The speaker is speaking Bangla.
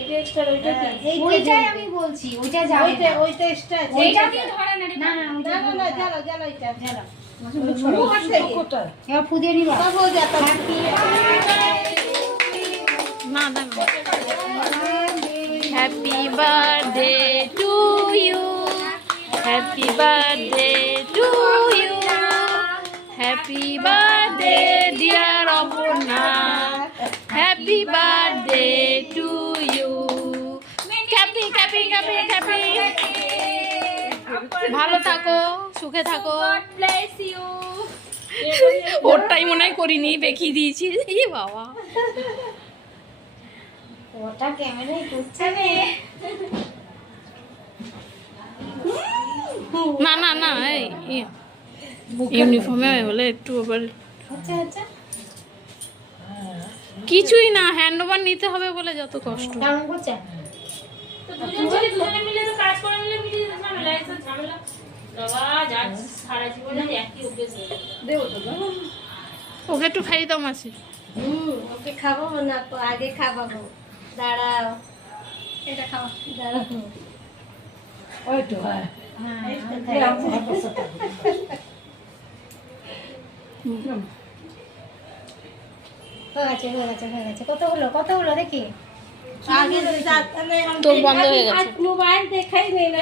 এটা এক্সট্রা ওইটা কি ওইটাই আমি বলছি, ওইটা যাবে ওইটা এক্সট্রা ওইটা দিয়ে ধরে না রে। না না না না না জ্বালা জ্বালা এটা জ্বালা এবার ফুদিয়ে নিবা। সব হয়ে যাবে না না happy birthday to you, happy birthday to you, happy birthday dear Aparna, happy birthday to you. Happy happy happy happy, ভালো থাকো, সুখে থাকো। ওরটাই মনে হয় করিনি, দেখিয়ে দিয়েছি। এই বাবা, ওটা ক্যামেরায় করছে রে। না না না, এই ইউনিফর্মে হলে একটু আবার আচ্ছা আচ্ছা, কিছুই না, হ্যান্ড ওভার নিতে হবে বলে যত কষ্ট। কেমন করছে? তো দুজনে মিলে তো কাজ করে মিলে মিলে ঝামেলা এসব ঝামেলা বাবা যা সারা জীবনে একই অভ্যেস হয়ে দেবো তো ওকে একটু খাইয়ে দাও মাসি। ওকে খাবো না তো আগে খাওয়াবো, দাঁড়াও এটা খাওয়া। দাঁড়াও হ্যাঁ হয়ে গেছে হয়ে গেছে। কত হলো দেখি। আগে তোর বন্ধ হয়ে গেছে। মোবাইল দেখাই নেই না